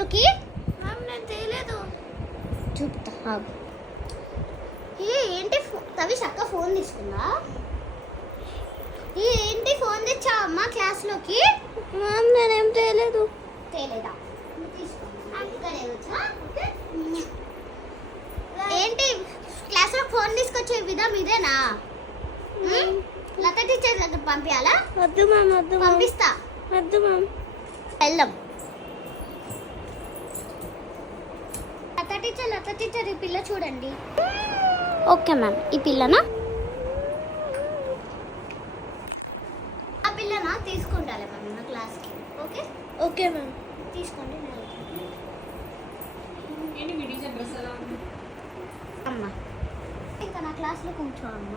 క్లాస్లోకి? Ma'am నేను చేయలేదు. చూపుతా ఆగు. ఏంటి తవిష్ అక్క ఫోన్ తీసుకుందా? ఏంటి ఫోన్ తెచ్చా అమ్మ క్లాస్లోకి? మ్యామ్ నేనేం చేయలేదు. తేలేదా? ఏంటి క్లాస్లో ఫోన్ తీసుకొచ్చే విధం ఇదేనా? లత టీచర్ దగ్గర పంపించాలా? వద్దు మ్యామ్, వద్దు. పంపిస్తా. వద్దు మ్యామ్. వెళ్దాం. లత టీచర్ ఈ పిల్ల చూడండి. Okay ma'am. ఈ పిల్లనా? ఆ పిల్లనా తీసుకుంటాలే మ్యామ్ నా క్లాస్కి. Okay okay ma'am. తీసుకోండి. అమ్మ ఇంకా నా క్లాస్లో కూర్చో అమ్మ.